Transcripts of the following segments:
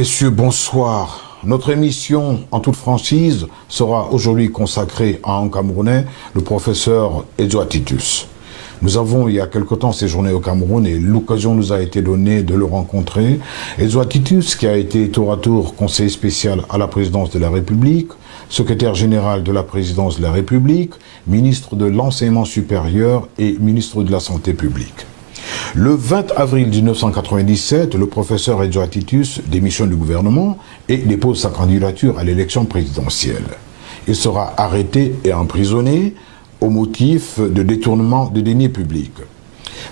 messieurs, bonsoir. Notre émission, en toute franchise, sera aujourd'hui consacrée à un Camerounais, le professeur Edouard Titus. Nous avons, il y a quelque temps, séjourné au Cameroun et l'occasion nous a été donnée de le rencontrer. Edouard Titus, qui a été tour à tour conseiller spécial à la présidence de la République, secrétaire général de la présidence de la République, ministre de l'enseignement supérieur et ministre de la santé publique. Le 20 avril 1997, le professeur Edouard Titus démissionne du gouvernement et dépose sa candidature à l'élection présidentielle. Il sera arrêté et emprisonné au motif de détournement de deniers publics.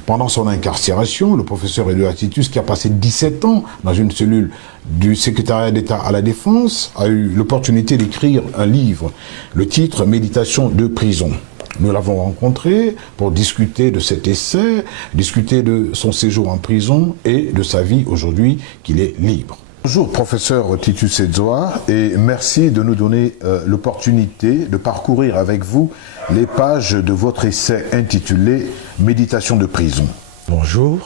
Pendant son incarcération, le professeur Edouard Titus, qui a passé 17 ans dans une cellule du secrétariat d'État à la Défense, a eu l'opportunité d'écrire un livre, le titre « Méditation de prison ». Nous l'avons rencontré pour discuter de cet essai, discuter de son séjour en prison et de sa vie aujourd'hui qu'il est libre. Bonjour professeur Titus Edouard et merci de nous donner l'opportunité de parcourir avec vous les pages de votre essai intitulé « Méditation de prison ». Bonjour.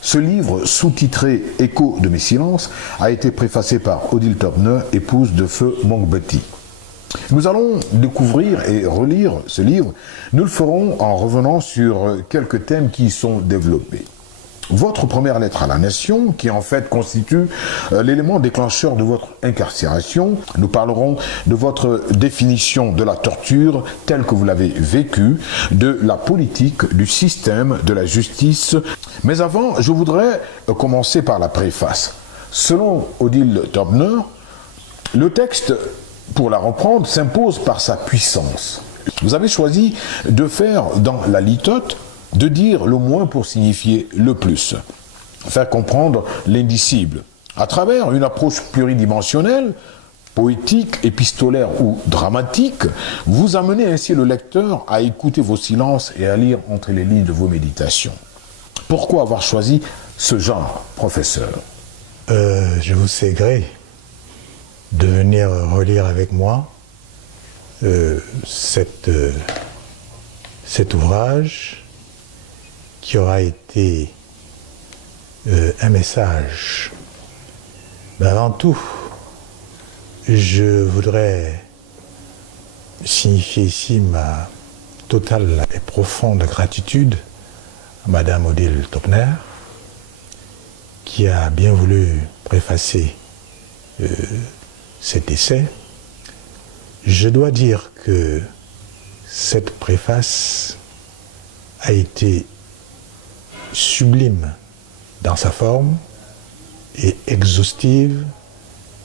Ce livre, sous-titré « Écho de mes silences », a été préfacé par Odile Tobner, épouse de feu Mongbeti. Nous allons découvrir et relire ce livre. Nous le ferons en revenant sur quelques thèmes qui y sont développés. Votre première lettre à la nation, qui en fait constitue l'élément déclencheur de votre incarcération. Nous parlerons de votre définition de la torture telle que vous l'avez vécue, de la politique, du système, de la justice. Mais avant, je voudrais commencer par la préface. Selon Odile Tobner, le texte, pour la reprendre, s'impose par sa puissance. Vous avez choisi de faire dans la litote, de dire le moins pour signifier le plus, faire comprendre l'indicible. À travers une approche pluridimensionnelle, poétique, épistolaire ou dramatique, vous amenez ainsi le lecteur à écouter vos silences et à lire entre les lignes de vos méditations. Pourquoi avoir choisi ce genre, professeur ? Je vous sais gré de venir relire avec moi cet ouvrage qui aura été un message. Mais avant tout, je voudrais signifier ici ma totale et profonde gratitude à Madame Odile Tobner qui a bien voulu préfacer cet essai. Je dois dire que cette préface a été sublime dans sa forme et exhaustive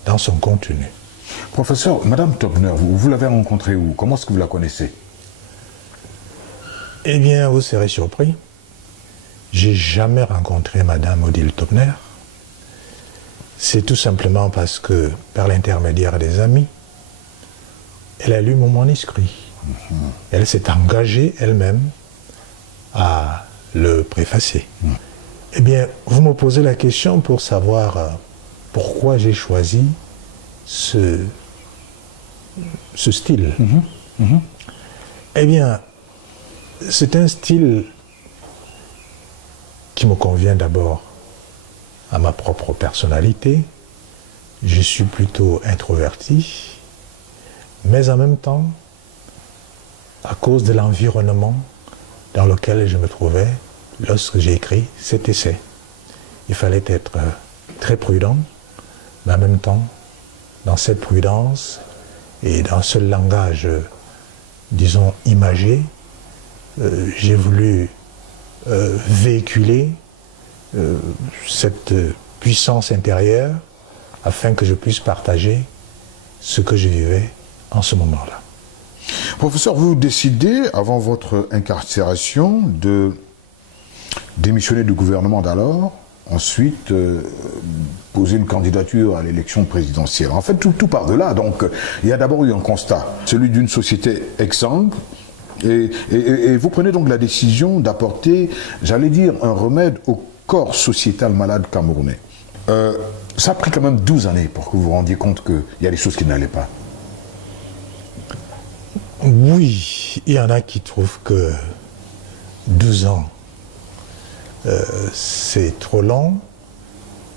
dans son contenu. Professeur, Madame Tobner, vous l'avez rencontrée où? Comment est-ce que vous la connaissez? Eh bien, vous serez surpris. J'ai jamais rencontré Madame Odile Tobner. C'est tout simplement parce que, par l'intermédiaire des amis, elle a lu mon manuscrit. Elle s'est engagée elle-même à le préfacer. Eh bien, vous me posez la question pour savoir pourquoi j'ai choisi ce style. Eh bien, c'est un style qui me convient d'abord à ma propre personnalité. Je suis plutôt introverti, mais en même temps, à cause de l'environnement dans lequel je me trouvais lorsque j'ai écrit cet essai. Il fallait être très prudent, mais en même temps, dans cette prudence et dans ce langage, disons, imagé, j'ai voulu véhiculer cette puissance intérieure afin que je puisse partager ce que je vivais en ce moment-là. Professeur, vous décidez, avant votre incarcération, de démissionner du gouvernement d'alors, ensuite poser une candidature à l'élection présidentielle. En fait, tout part de là. Donc, il y a d'abord eu un constat, celui d'une société exsangue, et vous prenez donc la décision d'apporter, j'allais dire, un remède au corps sociétal malade camerounais. Ça a pris quand même 12 années pour que vous vous rendiez compte qu'il y a des choses qui n'allaient pas. Oui, il y en a qui trouvent que 12 ans, c'est trop long,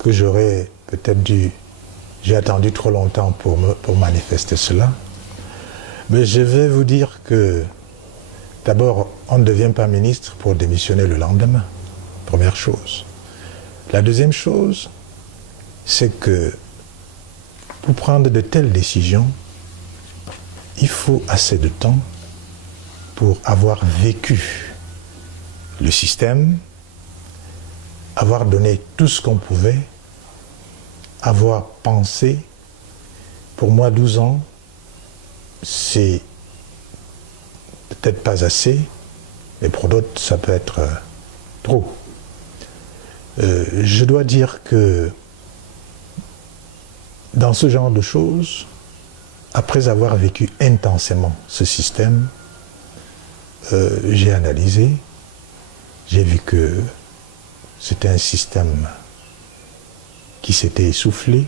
que j'aurais peut-être dû J'ai attendu trop longtemps pour manifester cela. Mais je vais vous dire que, d'abord, on ne devient pas ministre pour démissionner le lendemain. Première chose. La deuxième chose, c'est que pour prendre de telles décisions, il faut assez de temps pour avoir vécu le système, avoir donné tout ce qu'on pouvait, avoir pensé. Pour moi, 12 ans, c'est peut-être pas assez, mais pour d'autres, ça peut être trop. Je dois dire que dans ce genre de choses, après avoir vécu intensément ce système, j'ai analysé, j'ai vu que c'était un système qui s'était essoufflé,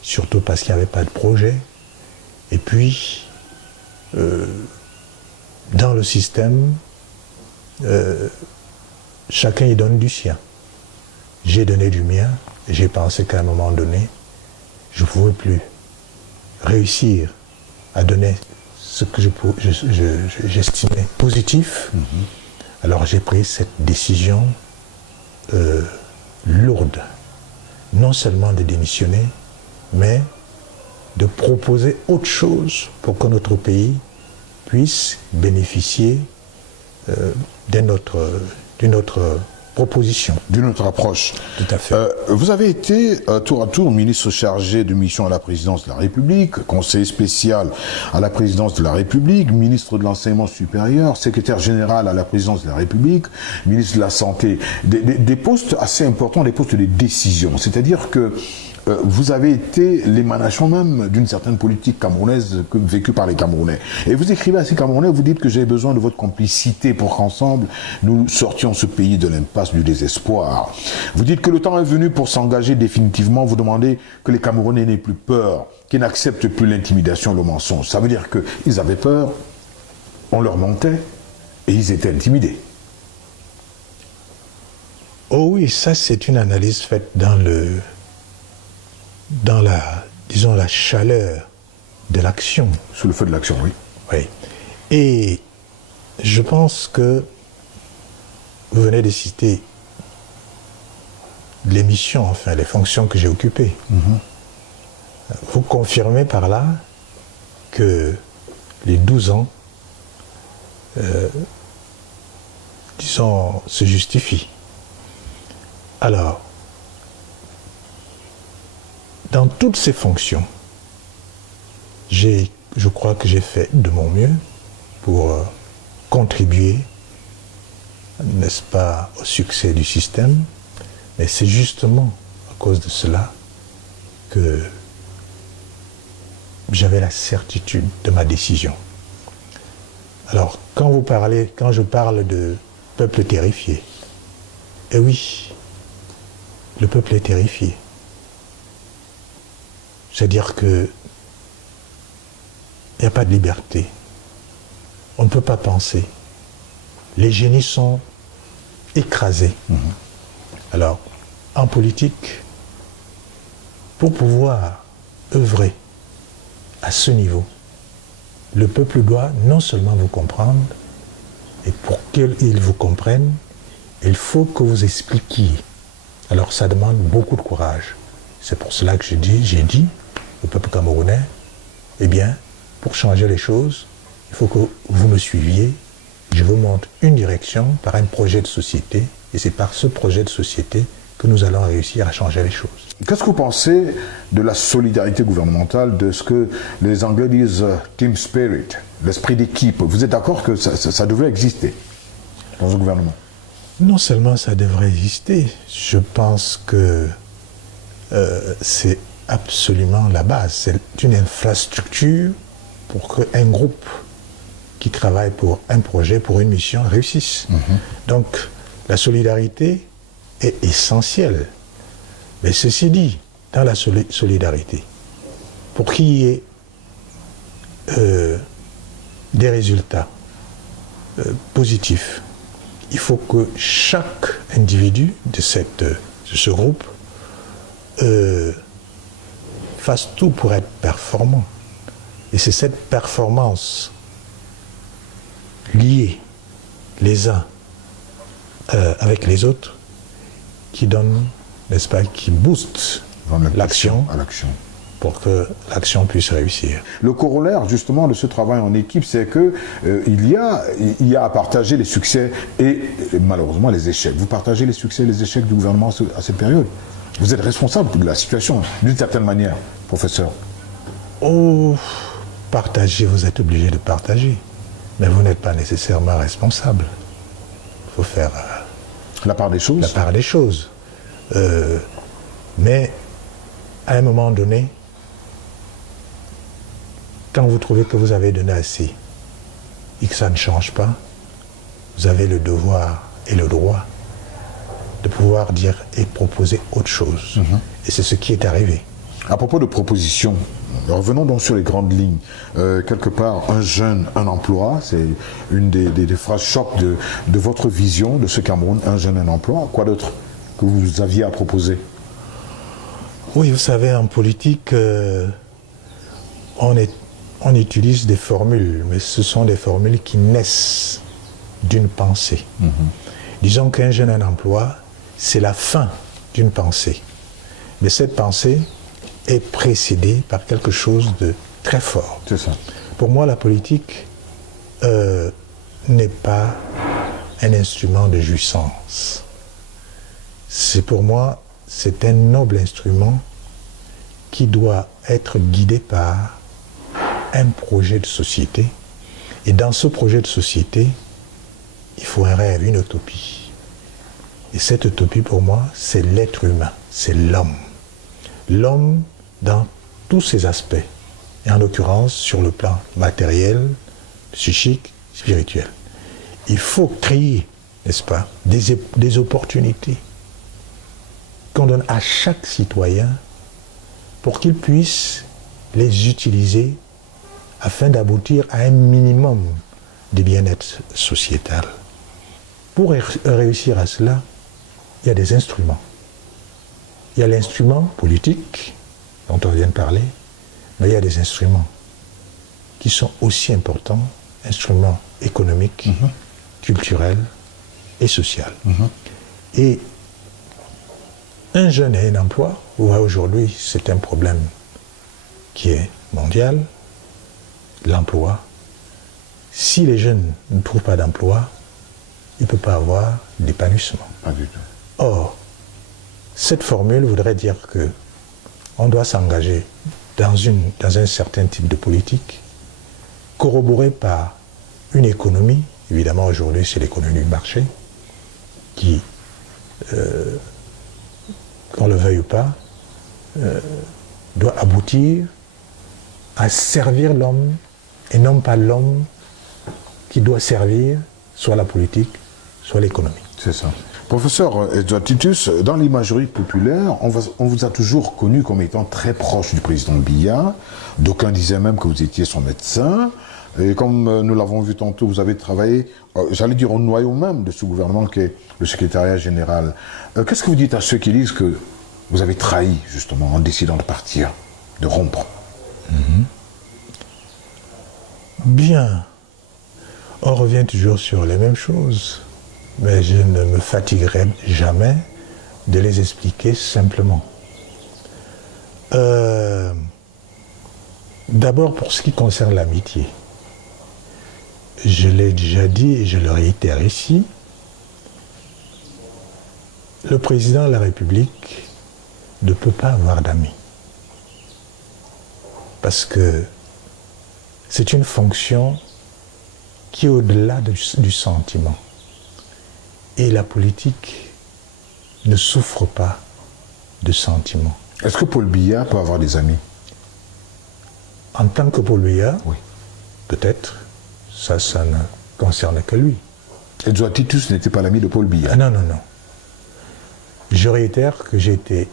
surtout parce qu'il n'y avait pas de projet. Et puis, dans le système, chacun y donne du sien. J'ai donné du mien, et j'ai pensé qu'à un moment donné, je ne pouvais plus réussir à donner ce que j'estimais positif. Alors j'ai pris cette décision lourde, non seulement de démissionner, mais de proposer autre chose pour que notre pays puisse bénéficier d'une autre proposition. D'une autre approche. Tout à fait. Vous avez été tour à tour ministre chargé de mission à la présidence de la République, conseiller spécial à la présidence de la République, ministre de l'enseignement supérieur, secrétaire général à la présidence de la République, ministre de la Santé. Des postes assez importants, des postes de décision. C'est-à-dire que vous avez été l'émanation même d'une certaine politique camerounaise vécue par les Camerounais. Et vous écrivez à ces Camerounais, vous dites que j'ai besoin de votre complicité pour qu'ensemble nous sortions ce pays de l'impasse du désespoir. Vous dites que le temps est venu pour s'engager définitivement. Vous demandez que les Camerounais n'aient plus peur, qu'ils n'acceptent plus l'intimidation, le mensonge. Ça veut dire qu'ils avaient peur, on leur mentait et ils étaient intimidés. Oh oui, ça c'est une analyse faite dans la chaleur de l'action. Sous le feu de l'action, oui. Oui. Et je pense que vous venez de citer les missions, enfin les fonctions que j'ai occupées. Vous confirmez par là que les 12 ans, disons, se justifient. Alors, dans toutes ces fonctions, je crois que j'ai fait de mon mieux pour contribuer, n'est-ce pas, au succès du système, mais c'est justement à cause de cela que j'avais la certitude de ma décision. Alors, quand je parle de peuple terrifié, eh oui, le peuple est terrifié. C'est-à-dire que il n'y a pas de liberté. On ne peut pas penser. Les génies sont écrasés. Alors, en politique, pour pouvoir œuvrer à ce niveau, le peuple doit non seulement vous comprendre, et pour qu'il vous comprenne, il faut que vous expliquiez. Alors ça demande beaucoup de courage. C'est pour cela que j'ai dit au peuple camerounais, eh bien, pour changer les choses, il faut que vous me suiviez. Je vous montre une direction par un projet de société, et c'est par ce projet de société que nous allons réussir à changer les choses. Qu'est-ce que vous pensez de la solidarité gouvernementale, de ce que les Anglais disent team spirit, l'esprit d'équipe? Vous êtes d'accord que ça devrait exister dans un gouvernement? Non seulement ça devrait exister, je pense que c'est absolument la base. C'est une infrastructure pour qu'un groupe qui travaille pour un projet, pour une mission, réussisse. Donc, la solidarité est essentielle. Mais ceci dit, dans la solidarité, pour qu'il y ait des résultats positifs, il faut que chaque individu de ce groupe fasse fassent tout pour être performants. Et c'est cette performance liée les uns avec les autres qui donne, n'est-ce pas, qui booste l'action pour que l'action puisse réussir. Le corollaire justement de ce travail en équipe, c'est que il y a à partager les succès et malheureusement les échecs. Vous partagez les succès et les échecs du gouvernement à cette période. Vous êtes responsable de la situation, d'une certaine manière, professeur. Oh, partager, vous êtes obligé de partager. Mais vous n'êtes pas nécessairement responsable. Il faut faire la part des choses. La part des choses. Mais à un moment donné, quand vous trouvez que vous avez donné assez et que ça ne change pas, vous avez le devoir et le droit de pouvoir dire et proposer autre chose. Et c'est ce qui est arrivé. À propos de propositions, revenons donc sur les grandes lignes. Quelque part, un jeune, un emploi, c'est une des phrases choc de votre vision de ce Cameroun, un jeune, un emploi. Quoi d'autre que vous aviez à proposer? Oui, vous savez, en politique, on utilise des formules, mais ce sont des formules qui naissent d'une pensée. Disons qu'un jeune, un emploi, c'est la fin d'une pensée. Mais cette pensée est précédée par quelque chose de très fort. C'est ça. Pour moi, la politique n'est pas un instrument de jouissance. Pour moi, c'est un noble instrument qui doit être guidé par un projet de société. Et dans ce projet de société, il faut un rêve, une utopie. Et cette utopie, pour moi, c'est l'être humain, c'est l'homme. L'homme dans tous ses aspects, et en l'occurrence sur le plan matériel, psychique, spirituel. Il faut créer, n'est-ce pas, des opportunités qu'on donne à chaque citoyen pour qu'il puisse les utiliser afin d'aboutir à un minimum de bien-être sociétal. Pour réussir à cela, il y a des instruments. Il y a l'instrument politique, dont on vient de parler, mais il y a des instruments qui sont aussi importants, instruments économiques, culturels et sociaux. Et un jeune et un emploi, vous voyez aujourd'hui, c'est un problème qui est mondial, l'emploi. Si les jeunes ne trouvent pas d'emploi, il ne peut pas avoir d'épanouissement. Pas du tout. Or, cette formule voudrait dire qu'on doit s'engager dans un certain type de politique, corroborée par une économie, évidemment aujourd'hui c'est l'économie du marché, qui, qu'on le veuille ou pas, doit aboutir à servir l'homme et non pas l'homme qui doit servir soit la politique, soit l'économie. C'est ça. Professeur Edouard Titus, dans l'imagerie populaire, on vous a toujours connu comme étant très proche du président Biya. D'aucuns disaient même que vous étiez son médecin. Et comme nous l'avons vu tantôt, vous avez travaillé, j'allais dire, au noyau même de ce gouvernement qui est le secrétariat général. Qu'est-ce que vous dites à ceux qui disent que vous avez trahi, justement, en décidant de partir, de rompre? Bien. On revient toujours sur les mêmes choses. Mais je ne me fatiguerai jamais de les expliquer simplement. D'abord, pour ce qui concerne l'amitié, je l'ai déjà dit et je le réitère ici, le président de la République ne peut pas avoir d'amis. Parce que c'est une fonction qui est au-delà du sentiment. Et la politique ne souffre pas de sentiments. Est-ce que Paul Biya peut avoir des amis? En tant que Paul Biya, oui. Peut-être. Ça ne concerne que lui. Edouard Titus n'était pas l'ami de Paul Biya? Non. Je réitère que j'ai été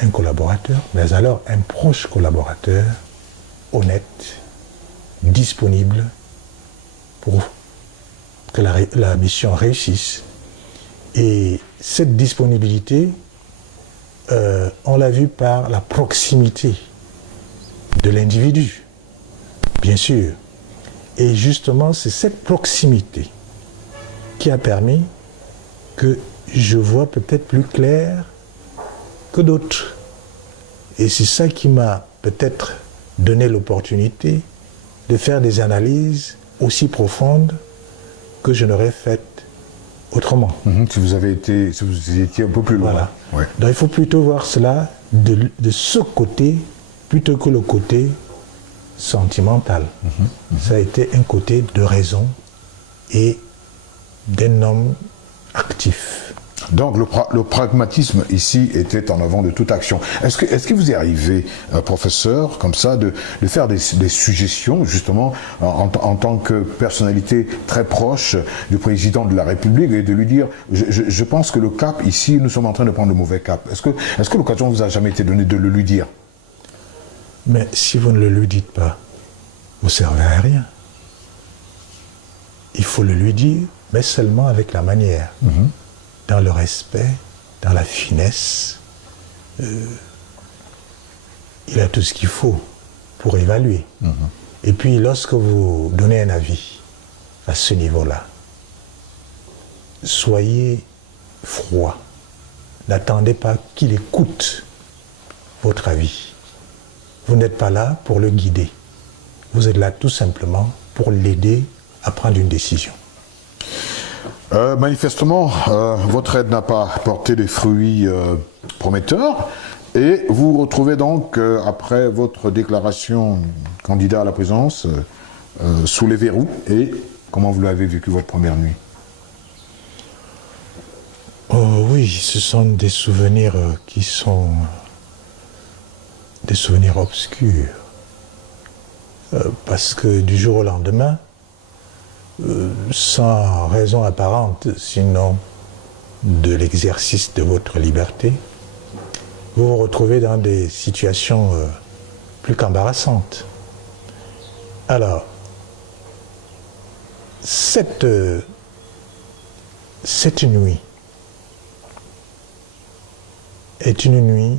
un collaborateur, mais alors un proche collaborateur, honnête, disponible pour que la mission réussisse. Et cette disponibilité, on l'a vu par la proximité de l'individu, bien sûr. Et justement, c'est cette proximité qui a permis que je vois peut-être plus clair que d'autres. Et c'est ça qui m'a peut-être donné l'opportunité de faire des analyses aussi profondes que je n'aurais faites autrement. Si vous étiez un peu plus loin. Voilà. Ouais. Donc il faut plutôt voir cela de ce côté plutôt que le côté sentimental. Ça a été un côté de raison et d'un homme actif. Donc le pragmatisme ici était en avant de toute action. Est-ce que vous est arrivé, professeur, comme ça, de faire des suggestions, justement, en tant que personnalité très proche du président de la République, et de lui dire, je pense que le cap ici, nous sommes en train de prendre le mauvais cap. Est-ce que l'occasion vous a jamais été donnée de le lui dire? Mais si vous ne le lui dites pas, vous ne servez à rien. Il faut le lui dire, mais seulement avec la manière. Dans le respect, dans la finesse. Il a tout ce qu'il faut pour évaluer. Et puis, lorsque vous donnez un avis à ce niveau-là, soyez froid. N'attendez pas qu'il écoute votre avis. Vous n'êtes pas là pour le guider. Vous êtes là tout simplement pour l'aider à prendre une décision. Manifestement, votre aide n'a pas porté des fruits prometteurs, et vous vous retrouvez donc, après votre déclaration candidat à la présidence, sous les verrous. Et comment vous l'avez vécu votre première nuit? Oh oui, ce sont des souvenirs qui sont des souvenirs obscurs. Parce que du jour au lendemain, sans raison apparente, sinon de l'exercice de votre liberté, vous vous retrouvez dans des situations plus qu'embarrassantes. Alors, cette nuit est une nuit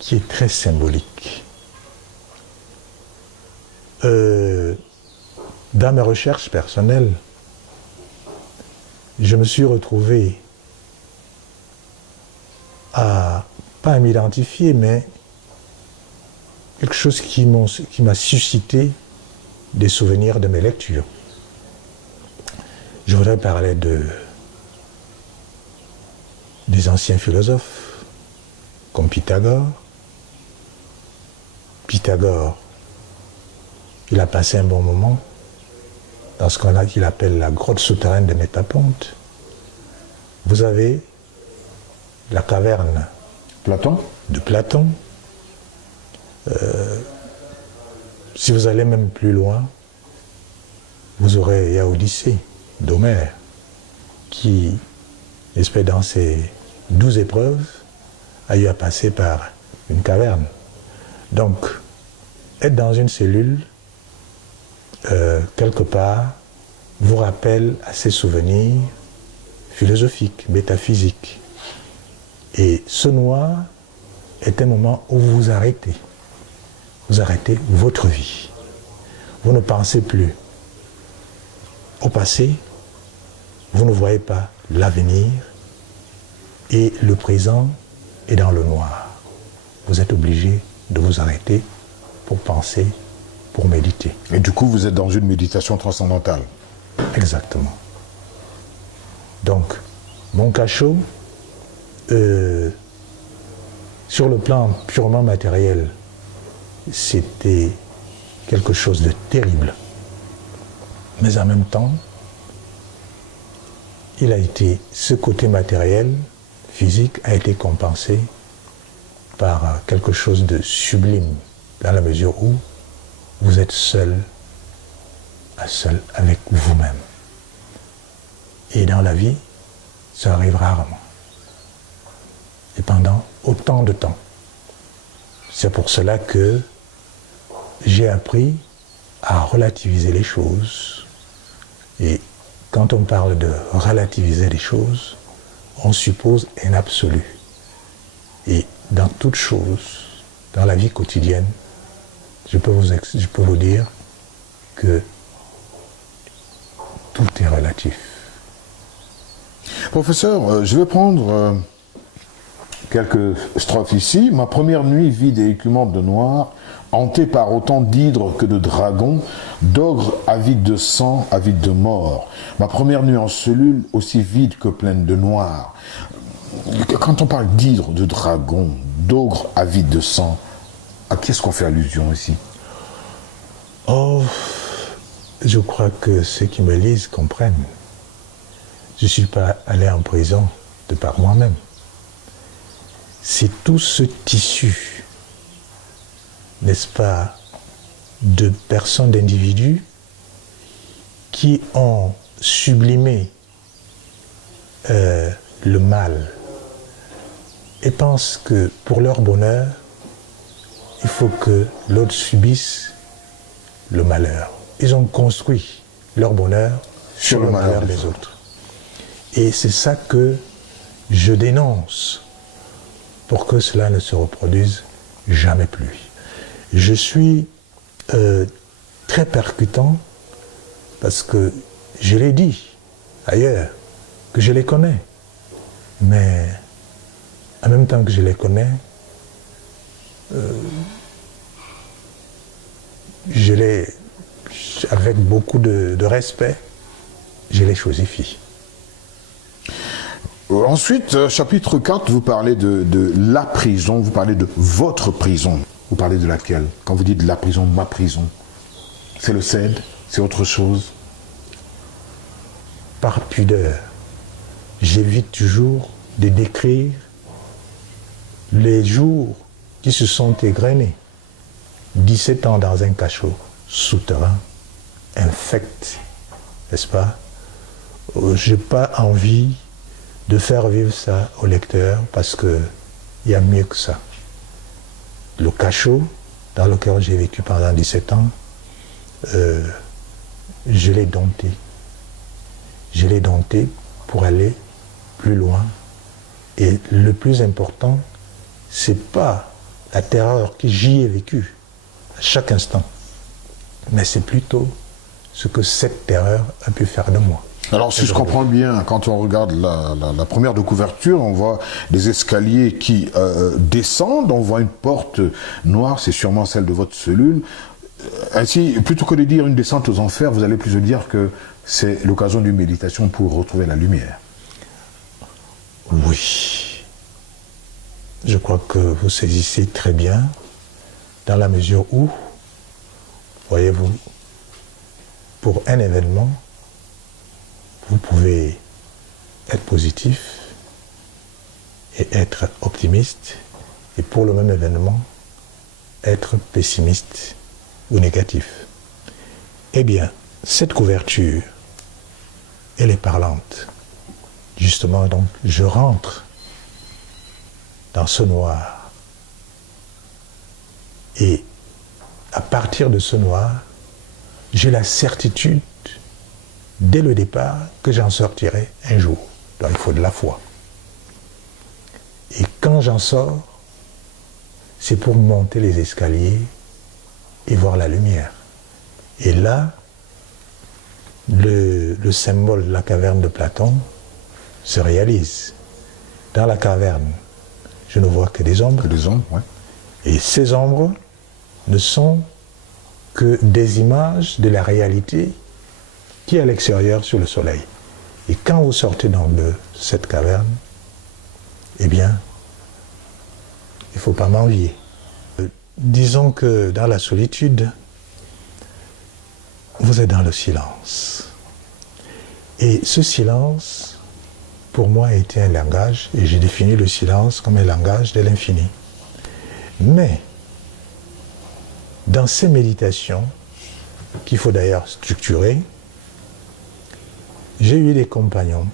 qui est très symbolique. Dans mes recherches personnelles, je me suis retrouvé pas à m'identifier, mais quelque chose qui m'a suscité des souvenirs de mes lectures. Je voudrais parler des anciens philosophes, comme Pythagore. Pythagore, il a passé un bon moment dans ce qu'il appelle la grotte souterraine de Métaponte. Vous avez la caverne de Platon. Si vous allez même plus loin, vous aurez Odyssée d'Homère, qui, dans ses 12 épreuves, a eu à passer par une caverne. Donc, être dans une cellule, quelque part, vous rappelle à ces souvenirs philosophiques, métaphysiques. Et ce noir est un moment où vous vous arrêtez. Vous arrêtez votre vie. Vous ne pensez plus au passé, vous ne voyez pas l'avenir, et le présent est dans le noir. Vous êtes obligé de vous arrêter pour penser, pour méditer. Et du coup, vous êtes dans une méditation transcendantale. Exactement. Donc, mon cachot, sur le plan purement matériel, c'était quelque chose de terrible. Mais en même temps, ce côté matériel, physique, a été compensé par quelque chose de sublime, dans la mesure où vous êtes seul à seul avec vous-même. Et dans la vie, ça arrive rarement. Et pendant autant de temps. C'est pour cela que j'ai appris à relativiser les choses. Et quand on parle de relativiser les choses, on suppose un absolu. Et dans toute chose, dans la vie quotidienne, je peux vous dire que tout est relatif. Professeur, je vais prendre quelques strophes ici. Ma première nuit vide et écumante de noir, hantée par autant d'hydres que de dragons, d'ogres avides de sang, avides de mort. Ma première nuit en cellule, aussi vide que pleine de noir. Quand on parle d'hydres, de dragons, d'ogres avides de sang, à qui est-ce qu'on fait allusion ici? Oh, je crois que ceux qui me lisent comprennent. Je ne suis pas allé en prison de par moi-même. C'est tout ce tissu, n'est-ce pas, de personnes, d'individus qui ont sublimé le mal et pensent que pour leur bonheur, il faut que l'autre subisse le malheur. Ils ont construit leur bonheur sur le malheur des autres. Et c'est ça que je dénonce pour que cela ne se reproduise jamais plus. Je suis très percutant parce que je l'ai dit ailleurs, que je les connais. Mais en même temps que je les connais, je les, avec beaucoup de respect, je les chosifie. Ensuite, chapitre 4, vous parlez de la prison, vous parlez de votre prison. Vous parlez de laquelle? Quand vous dites la prison, ma prison, c'est le CED, c'est autre chose? Par pudeur, j'évite toujours de décrire les jours qui se sont égrenés. 17 ans dans un cachot souterrain, infect, n'est-ce pas? Je n'ai pas envie de faire vivre ça au lecteur parce qu'il y a mieux que ça. Le cachot dans lequel j'ai vécu pendant 17 ans, je l'ai dompté. Je l'ai dompté pour aller plus loin. Et le plus important, c'est pas la terreur que j'y ai vécue à chaque instant, mais c'est plutôt ce que cette terreur a pu faire de moi. Alors, si je comprends bien, quand on regarde la première de couverture, on voit des escaliers qui descendent, on voit une porte noire, c'est sûrement celle de votre cellule. Ainsi, plutôt que de dire une descente aux enfers, vous allez plutôt dire que c'est l'occasion d'une méditation pour retrouver la lumière. Oui. Je crois que vous saisissez très bien, dans la mesure où, voyez-vous, pour un événement, vous pouvez être positif et être optimiste, et pour le même événement, être pessimiste ou négatif. Eh bien, cette couverture, elle est parlante. Justement, donc, je rentre dans ce noir. Et à partir de ce noir, j'ai la certitude, dès le départ, que j'en sortirai un jour. Donc il faut de la foi. Et quand j'en sors, c'est pour monter les escaliers et voir la lumière. Et là, le symbole de la caverne de Platon se réalise. Dans la caverne, je ne vois que des ombres. Que des ombres, ouais. Et ces ombres ne sont que des images de la réalité qui est à l'extérieur sur le soleil. Et quand vous sortez de cette caverne, eh bien, il ne faut pas m'envier. Disons que dans la solitude, vous êtes dans le silence. Et ce silence, pour moi, a été un langage, et j'ai défini le silence comme un langage de l'infini. Mais, dans ces méditations, qu'il faut d'ailleurs structurer, j'ai eu des compagnons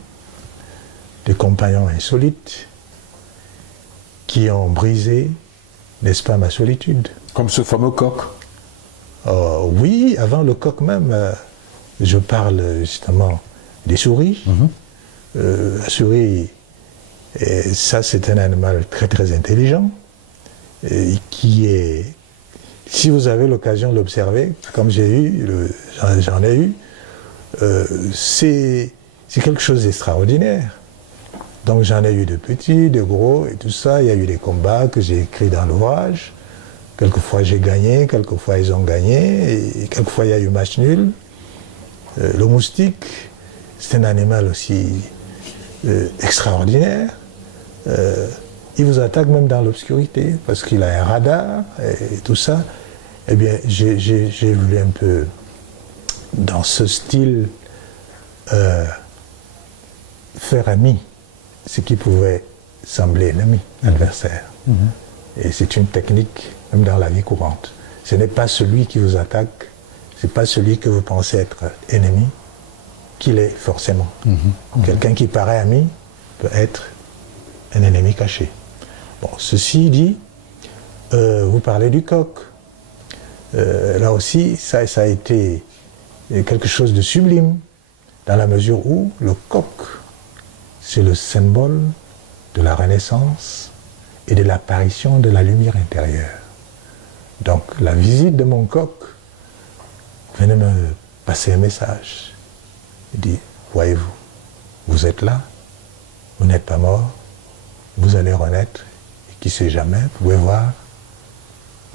insolites, qui ont brisé, n'est-ce pas, ma solitude. Comme ce fameux coq. Oui, avant le coq même, je parle justement des souris. La souris, ça c'est un animal très très intelligent, qui si vous avez l'occasion de l'observer, comme j'en ai eu, c'est quelque chose d'extraordinaire. Donc j'en ai eu de petits, de gros et tout ça. Il y a eu des combats que j'ai écrits dans l'ouvrage. Quelquefois j'ai gagné, quelquefois ils ont gagné, et quelquefois il y a eu match nul. Le moustique, c'est un animal aussi extraordinaire. Il vous attaque même dans l'obscurité parce qu'il a un radar et tout ça. Eh bien, j'ai voulu un peu, dans ce style, faire ami ce qui pouvait sembler l'ennemi, l'adversaire. Et c'est une technique, même dans la vie courante. Ce n'est pas celui qui vous attaque, ce n'est pas celui que vous pensez être ennemi, qu'il est forcément. Quelqu'un qui paraît ami peut être un ennemi caché. Bon, ceci dit, vous parlez du coq. Là aussi, ça a été quelque chose de sublime, dans la mesure où le coq, c'est le symbole de la Renaissance et de l'apparition de la lumière intérieure. Donc, la visite de mon coq venait me passer un message. Il dit, voyez-vous, vous êtes là, vous n'êtes pas mort, vous allez renaître, et qui sait jamais, vous pouvez voir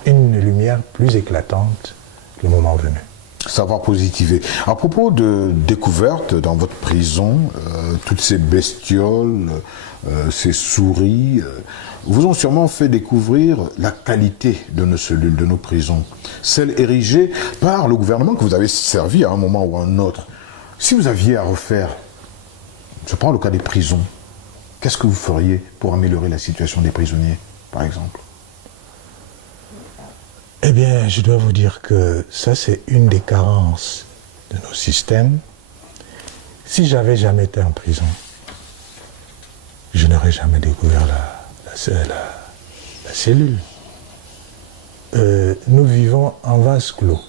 une lumière plus éclatante le moment venu. Savoir positiver. À propos de découvertes dans votre prison, toutes ces bestioles, ces souris, vous ont sûrement fait découvrir la qualité de nos cellules, de nos prisons. Celles érigées par le gouvernement que vous avez servi à un moment ou à un autre. Si vous aviez à refaire, je prends le cas des prisons, qu'est-ce que vous feriez pour améliorer la situation des prisonniers, par exemple ? Eh bien, je dois vous dire que ça, c'est une des carences de nos systèmes. Si j'avais jamais été en prison, je n'aurais jamais découvert la cellule. Nous vivons en vase clos.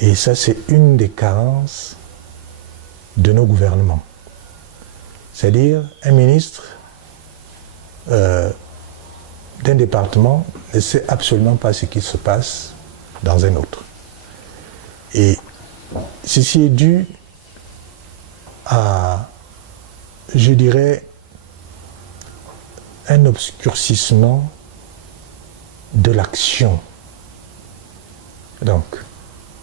Et ça, c'est une des carences de nos gouvernements. C'est-à-dire, un ministre d'un département ne sait absolument pas ce qui se passe dans un autre. Et ceci est dû à, je dirais, un obscurcissement de l'action. Donc,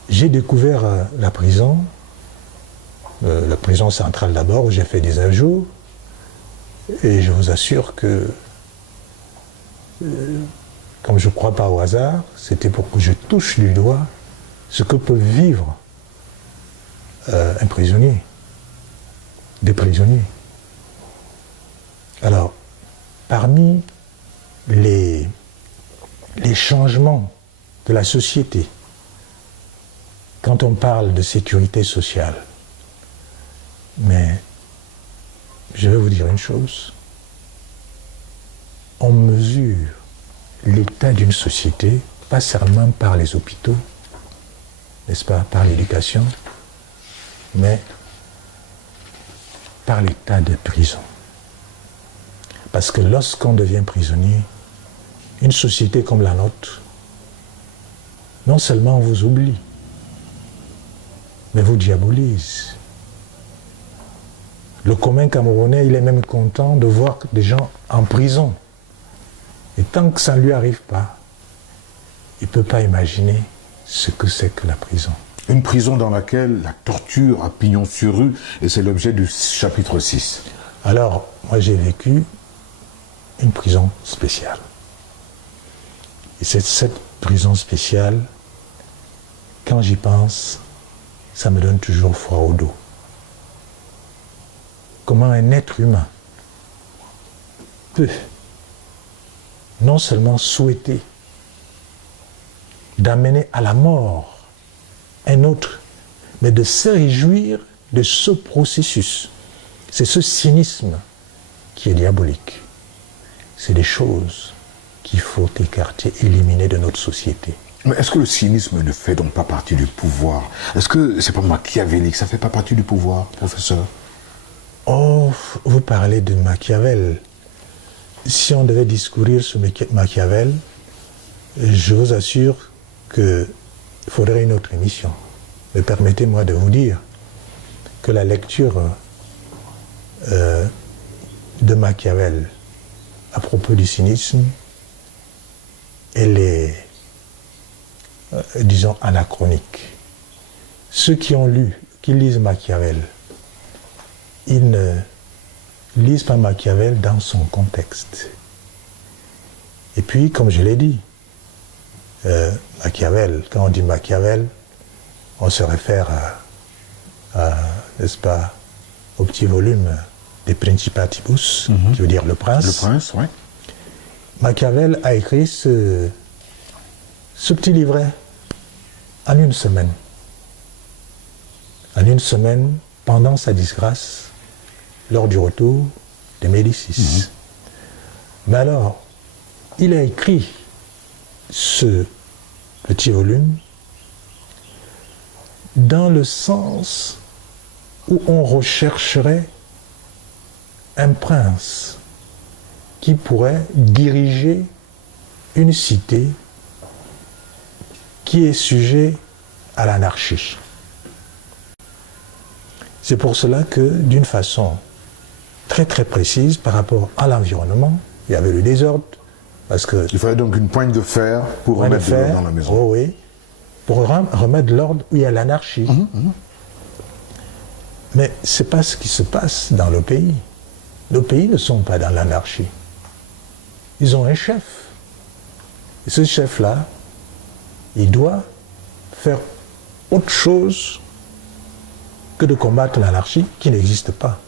j'ai découvert la prison centrale d'abord, où j'ai fait 19 jours, et je vous assure que comme je ne crois pas au hasard, c'était pour que je touche du doigt ce que peut vivre un prisonnier, des prisonniers. Alors, parmi les changements de la société, quand on parle de sécurité sociale, mais je vais vous dire une chose, on mesure l'état d'une société, pas seulement par les hôpitaux, n'est-ce pas, par l'éducation, mais par l'état de prison. Parce que lorsqu'on devient prisonnier, une société comme la nôtre, non seulement vous oublie, mais vous diabolise. Le commun camerounais, il est même content de voir des gens en prison. Et tant que ça ne lui arrive pas, il ne peut pas imaginer ce que c'est que la prison. Une prison dans laquelle la torture a pignon sur rue, et c'est l'objet du chapitre 6. Alors, moi j'ai vécu une prison spéciale. Et c'est cette prison spéciale, quand j'y pense, ça me donne toujours froid au dos. Comment un être humain peut non seulement souhaiter d'amener à la mort un autre, mais de se réjouir de ce processus. C'est ce cynisme qui est diabolique. C'est des choses qu'il faut écarter, éliminer de notre société. Mais est-ce que le cynisme ne fait donc pas partie du pouvoir? Est-ce que c'est pas machiavélique? Ça fait pas partie du pouvoir, professeur? Oh, vous parlez de Machiavel. Si on devait discourir sur Machiavel, je vous assure qu'il faudrait une autre émission. Mais permettez-moi de vous dire que la lecture de Machiavel à propos du cynisme, elle est, disons, anachronique. Ceux qui lisent Machiavel, ils ne lisent pas Machiavel dans son contexte. Et puis, comme je l'ai dit, Machiavel, quand on dit Machiavel, on se réfère n'est-ce pas, au petit volume des Principatibus, qui veut dire le prince. Le prince, oui. Machiavel a écrit ce petit livret en une semaine. En une semaine, pendant sa disgrâce, lors du retour des Médicis. Mais alors, il a écrit ce petit volume dans le sens où on rechercherait un prince qui pourrait diriger une cité qui est sujet à l'anarchie. C'est pour cela que, d'une façon très très précise par rapport à l'environnement, il y avait le désordre, parce que... Il fallait donc une poigne de fer pour remettre de l'ordre dans la maison. Oh oui, pour remettre de l'ordre où il y a l'anarchie. Mais ce n'est pas ce qui se passe dans le pays. Nos pays ne sont pas dans l'anarchie. Ils ont un chef. Et ce chef-là, il doit faire autre chose que de combattre l'anarchie qui n'existe pas.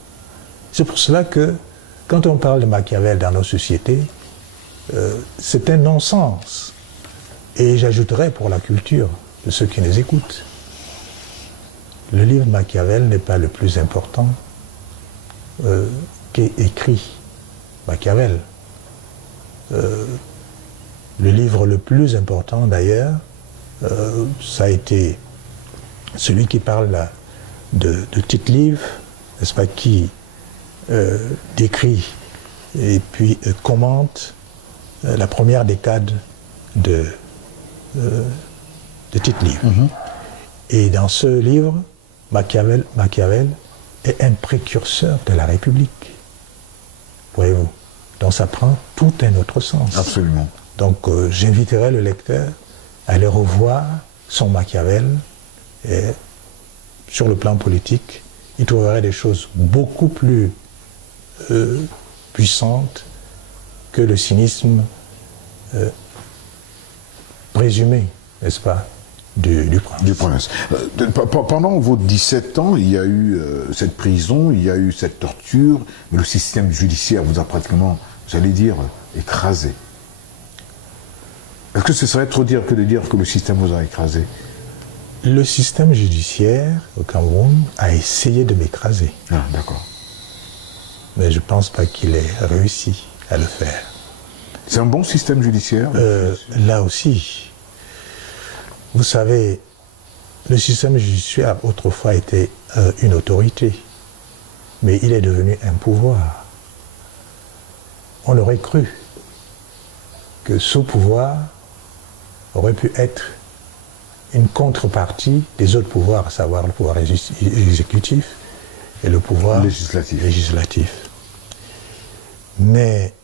C'est pour cela que, quand on parle de Machiavel dans nos sociétés, c'est un non-sens. Et j'ajouterais pour la culture de ceux qui nous écoutent, le livre Machiavel n'est pas le plus important qu'est écrit Machiavel. Le livre le plus important d'ailleurs, ça a été celui qui parle de Tite-Live, n'est-ce pas, qui décrit et puis commente la première décade de Tite-Live. Et dans ce livre, Machiavel est un précurseur de la République. Voyez-vous. Donc ça prend tout un autre sens. Absolument. Donc j'inviterai le lecteur à aller revoir son Machiavel et sur le plan politique, il trouverait des choses beaucoup plus puissantes que le cynisme présumé, n'est-ce pas, du prince. Du prince. Pendant vos 17 ans, il y a eu cette prison, il y a eu cette torture, mais le système judiciaire vous a pratiquement, j'allais dire, écrasé. Est-ce que ce serait trop dire que de dire que le système vous a écrasé? Le système judiciaire au Cameroun a essayé de m'écraser. Ah, d'accord. Mais je ne pense pas qu'il ait réussi à le faire. C'est un bon système judiciaire? Là aussi, vous savez, le système judiciaire autrefois était une autorité, mais il est devenu un pouvoir. On aurait cru que ce pouvoir aurait pu être une contrepartie des autres pouvoirs, à savoir le pouvoir exécutif et le pouvoir législatif. Mais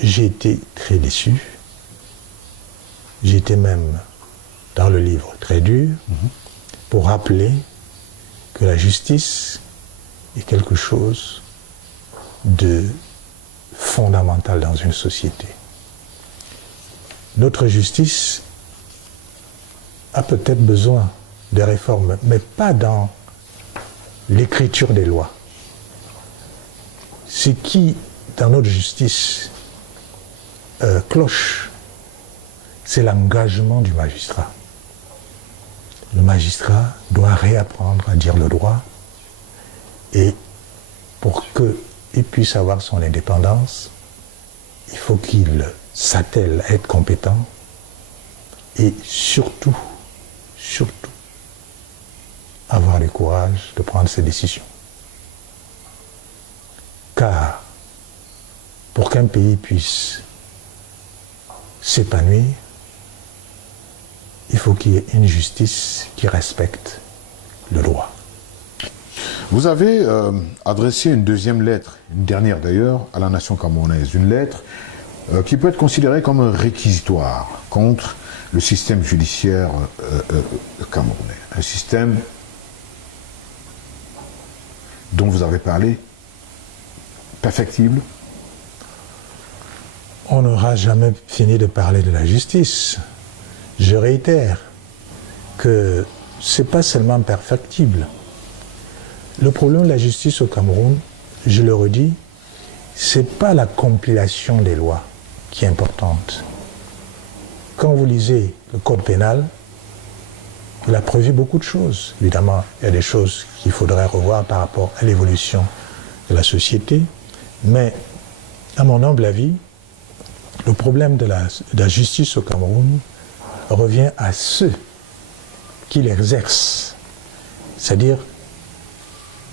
j'ai été très déçu. J'ai été même, dans le livre, très dur, pour rappeler que la justice est quelque chose de fondamental dans une société. Notre justice a peut-être besoin de réformes, mais pas dans l'écriture des lois. Ce qui, dans notre justice, cloche, c'est l'engagement du magistrat. Le magistrat doit réapprendre à dire le droit, et pour qu'il puisse avoir son indépendance, il faut qu'il s'attelle à être compétent et surtout avoir le courage de prendre ses décisions. Car pour qu'un pays puisse s'épanouir, il faut qu'il y ait une justice qui respecte le droit. Vous avez adressé une deuxième lettre, une dernière d'ailleurs, à la nation camerounaise. Une lettre qui peut être considérée comme un réquisitoire contre le système judiciaire camerounais. Un système dont vous avez parlé, perfectible. On n'aura jamais fini de parler de la justice. Je réitère que ce n'est pas seulement perfectible. Le problème de la justice au Cameroun, je le redis, ce n'est pas la compilation des lois qui est importante. Quand vous lisez le code pénal, il a prévu beaucoup de choses. Évidemment, il y a des choses qu'il faudrait revoir par rapport à l'évolution de la société, mais à mon humble avis, le problème de la justice au Cameroun revient à ceux qui l'exercent, c'est-à-dire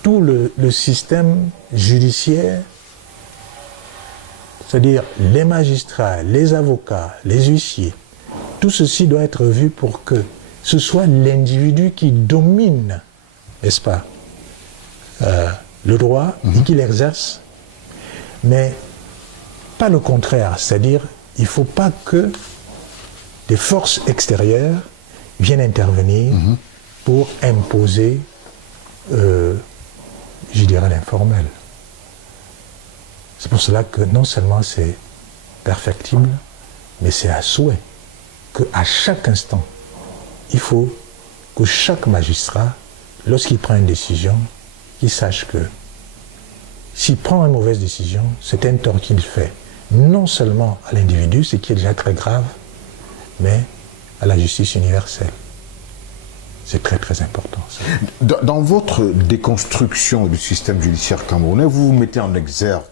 tout le système judiciaire, c'est-à-dire les magistrats, les avocats, les huissiers, tout ceci doit être vu pour que ce soit l'individu qui domine, n'est-ce pas, le droit et qui l'exerce, mais pas le contraire, c'est-à-dire il ne faut pas que des forces extérieures viennent intervenir pour imposer, je dirais, l'informel. C'est pour cela que non seulement c'est perfectible, mais c'est à souhait qu'à chaque instant, il faut que chaque magistrat, lorsqu'il prend une décision, qu'il sache que s'il prend une mauvaise décision, c'est un tort qu'il fait, non seulement à l'individu, ce qui est déjà très grave, mais à la justice universelle. C'est très très important. Ça. Dans votre déconstruction du système judiciaire camerounais, vous vous mettez en exergue.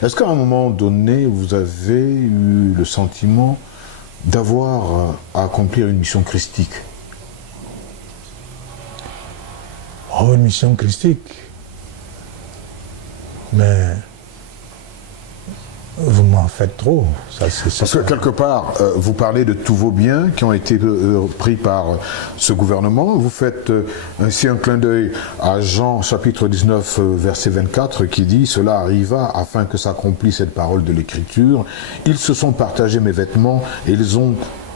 Est-ce qu'à un moment donné, vous avez eu le sentiment d'avoir à accomplir une mission christique? Oh, une mission christique. Mais vous m'en faites trop. Parce que quelque part, vous parlez de tous vos biens qui ont été pris par ce gouvernement. Vous faites ainsi un clin d'œil à Jean chapitre 19 verset 24 qui dit « Cela arriva afin que s'accomplisse cette parole de l'Écriture. Ils se sont partagés mes vêtements et ils ont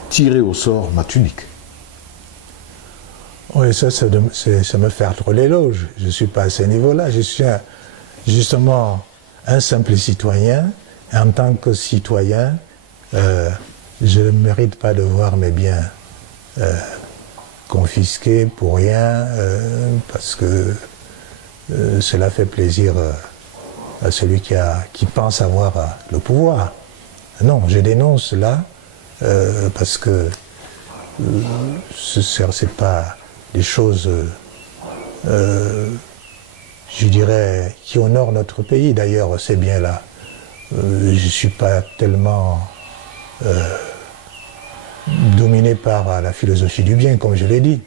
tiré au sort ma tunique. » Oui, ça me fait trop l'éloge. Je ne suis pas à ce niveau-là. Je suis justement un simple citoyen. Et en tant que citoyen, je ne mérite pas de voir mes biens confisqués pour rien, parce que cela fait plaisir à celui qui pense avoir le pouvoir. Non, je dénonce cela parce que ce n'est pas des choses, je dirais, qui honorent notre pays. D'ailleurs, ces biens-là, je ne suis pas tellement dominé par la philosophie du bien, comme je l'ai dit.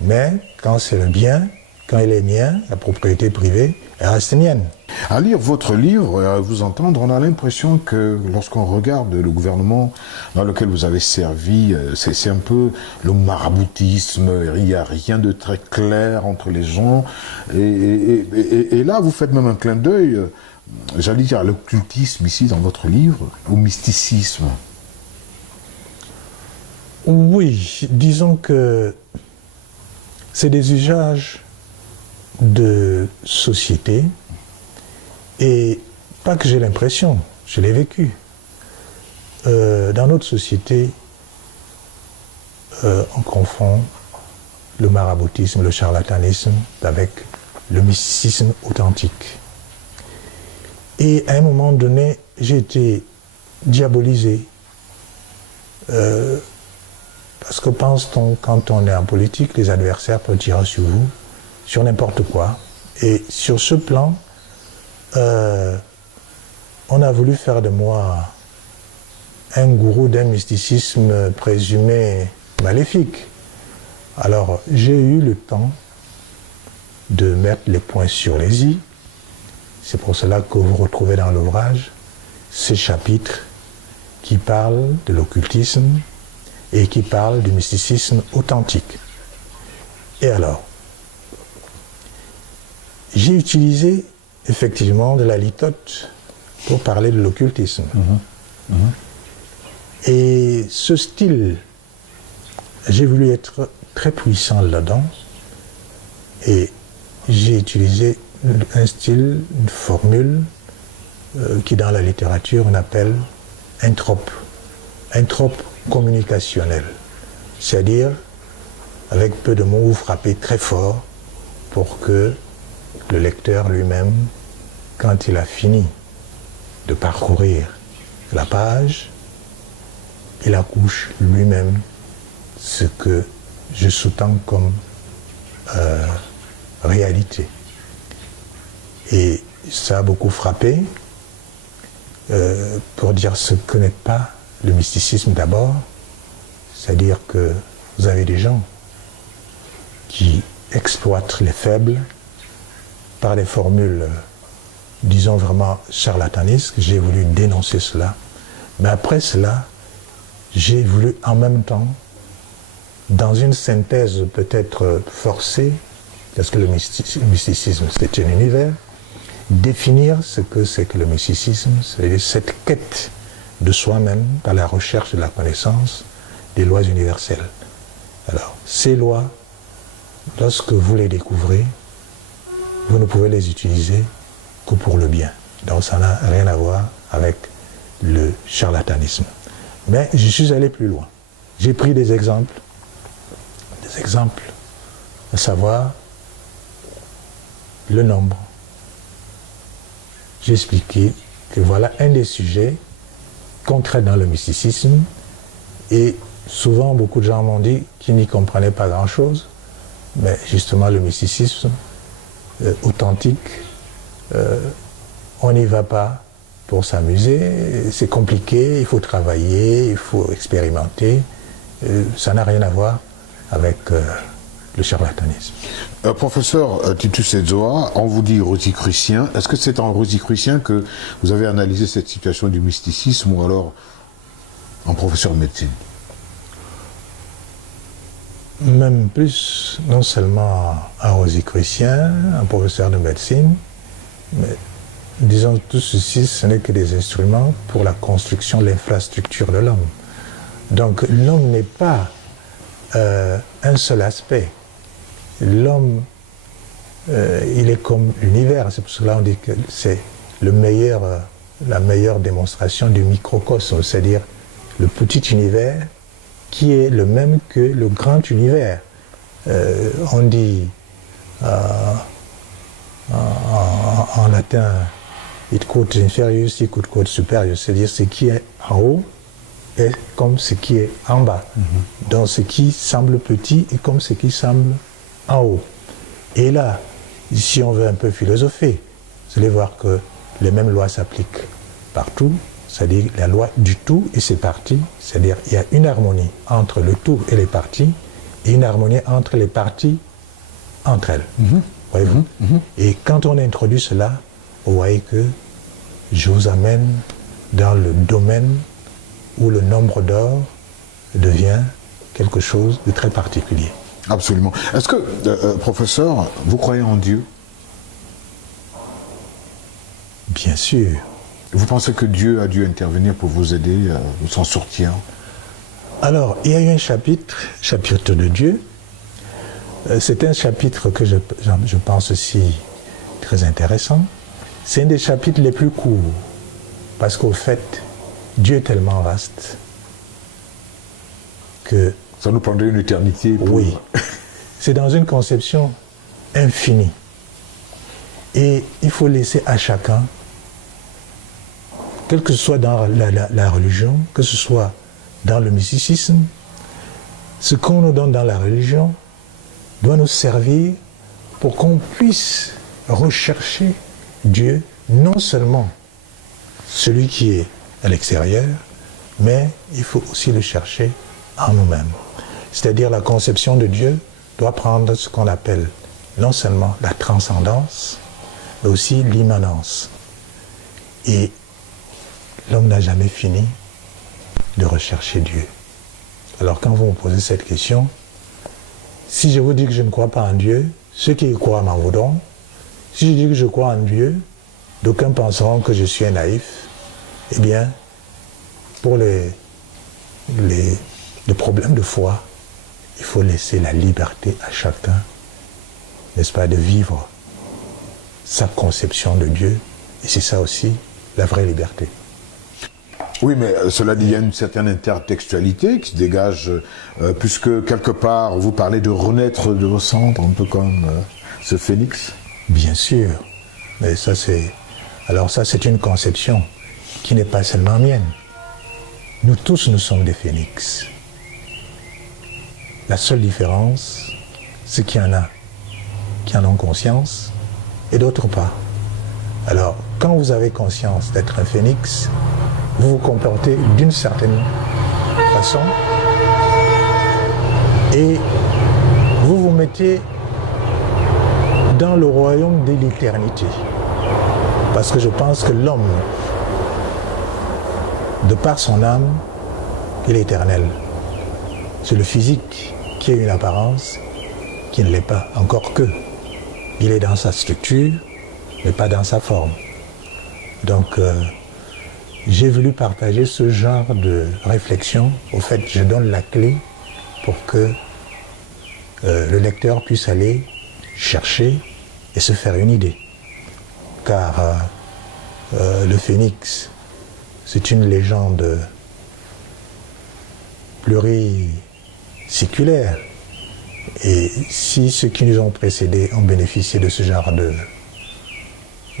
Mais quand c'est le bien, quand il est mien, la propriété privée, elle reste mienne. À lire votre livre et à vous entendre, on a l'impression que lorsqu'on regarde le gouvernement dans lequel vous avez servi, c'est un peu le maraboutisme, il n'y a rien de très clair entre les gens. Et là, vous faites même un clin d'œil, j'allais dire à l'occultisme ici dans votre livre, au mysticisme. Oui, disons que c'est des usages de société, et pas que j'ai l'impression, je l'ai vécu. Dans notre société, on confond le maraboutisme, le charlatanisme avec le mysticisme authentique. Et à un moment donné, j'ai été diabolisé. Parce que pense-t-on, quand on est en politique, les adversaires peuvent tirer sur vous, sur n'importe quoi. Et sur ce plan, on a voulu faire de moi un gourou d'un mysticisme présumé maléfique. Alors, j'ai eu le temps de mettre les points sur les i. C'est pour cela que vous retrouvez dans l'ouvrage ces chapitres qui parlent de l'occultisme et qui parle du mysticisme authentique. Et alors, j'ai utilisé effectivement de la litote pour parler de l'occultisme. Et ce style, j'ai voulu être très puissant là-dedans, et j'ai utilisé un style, une formule qui dans la littérature on appelle entrope communicationnel, c'est-à-dire avec peu de mots vous frappez très fort pour que le lecteur lui-même, quand il a fini de parcourir la page, il accouche lui-même ce que je sous-tends comme réalité. Et ça a beaucoup frappé pour dire ce que n'est pas le mysticisme d'abord, c'est-à-dire que vous avez des gens qui exploitent les faibles par des formules, disons vraiment charlatanesques. J'ai voulu dénoncer cela. Mais après cela, j'ai voulu en même temps, dans une synthèse peut-être forcée, parce que le mysticisme c'est un univers, définir ce que c'est que le mysticisme, c'est-à-dire cette quête de soi-même par la recherche de la connaissance des lois universelles. Alors, ces lois, lorsque vous les découvrez, vous ne pouvez les utiliser que pour le bien. Donc ça n'a rien à voir avec le charlatanisme. Mais je suis allé plus loin. J'ai pris des exemples, à savoir le nombre. J'ai expliqué que voilà un des sujets qu'on traite dans le mysticisme, et souvent beaucoup de gens m'ont dit qu'ils n'y comprenaient pas grand-chose, mais justement le mysticisme authentique, on n'y va pas pour s'amuser, c'est compliqué, il faut travailler, il faut expérimenter, ça n'a rien à voir avec le charlatanisme. Professeur Titus Edzoa, on vous dit rosicrucien. Est-ce que c'est en rosicrucien que vous avez analysé cette situation du mysticisme, ou alors en professeur de médecine? Même plus, non seulement un rosicrucien, un professeur de médecine, mais disons tout ceci, ce n'est que des instruments pour la construction de l'infrastructure de l'homme. Donc l'homme n'est pas un seul aspect. L'homme, il est comme l'univers. C'est pour cela qu'on dit que c'est la meilleure démonstration du microcosme, c'est-à-dire le petit univers qui est le même que le grand univers. On dit en latin, it quod inferius, it quod superius, c'est-à-dire ce qui est en haut est comme ce qui est en bas. Donc ce qui semble petit est comme ce qui semble en haut. Et là, si on veut un peu philosopher, vous allez voir que les mêmes lois s'appliquent partout, c'est-à-dire la loi du tout et ses parties, c'est-à-dire il y a une harmonie entre le tout et les parties, et une harmonie entre les parties entre elles. Voyez-vous? Et quand on introduit cela, vous voyez que je vous amène dans le domaine où le nombre d'or devient quelque chose de très particulier. Absolument. Est-ce que, professeur, vous croyez en Dieu? Bien sûr. Vous pensez que Dieu a dû intervenir pour vous aider à vous s'en sortir? Alors, il y a eu un chapitre de Dieu. C'est un chapitre que je pense aussi très intéressant. C'est un des chapitres les plus courts, parce qu'au fait, Dieu est tellement vaste que... Ça nous prendrait une éternité pour... Oui. C'est dans une conception infinie. Et il faut laisser à chacun, quel que ce soit dans la religion, que ce soit dans le mysticisme, ce qu'on nous donne dans la religion doit nous servir pour qu'on puisse rechercher Dieu, non seulement celui qui est à l'extérieur, mais il faut aussi le chercher en nous-mêmes. C'est-à-dire la conception de Dieu doit prendre ce qu'on appelle non seulement la transcendance, mais aussi l'immanence. Et l'homme n'a jamais fini de rechercher Dieu. Alors quand vous me posez cette question, si je vous dis que je ne crois pas en Dieu, ceux qui y croient m'en voudront. Si je dis que je crois en Dieu, d'aucuns penseront que je suis un naïf. Eh bien, pour les problèmes de foi, il faut laisser la liberté à chacun, n'est-ce pas, de vivre sa conception de Dieu. Et c'est ça aussi, la vraie liberté. Oui, mais cela dit, il y a une certaine intertextualité qui se dégage, puisque quelque part, vous parlez de renaître de vos cendres, un peu comme ce phénix. Bien sûr, mais ça c'est... Alors ça c'est une conception qui n'est pas seulement mienne. Nous tous, nous sommes des phénix. La seule différence, c'est qu'il y en a qui en ont conscience et d'autres pas. Alors, quand vous avez conscience d'être un phénix, vous vous comportez d'une certaine façon et vous vous mettez dans le royaume de l'éternité. Parce que je pense que l'homme, de par son âme, il est éternel. C'est le physique qui a une apparence qui ne l'est pas, encore que. Il est dans sa structure, mais pas dans sa forme. Donc, j'ai voulu partager ce genre de réflexion. Au fait, je donne la clé pour que le lecteur puisse aller chercher et se faire une idée. Car le phénix, c'est une légende pluriséculaire. Et si ceux qui nous ont précédés ont bénéficié de ce genre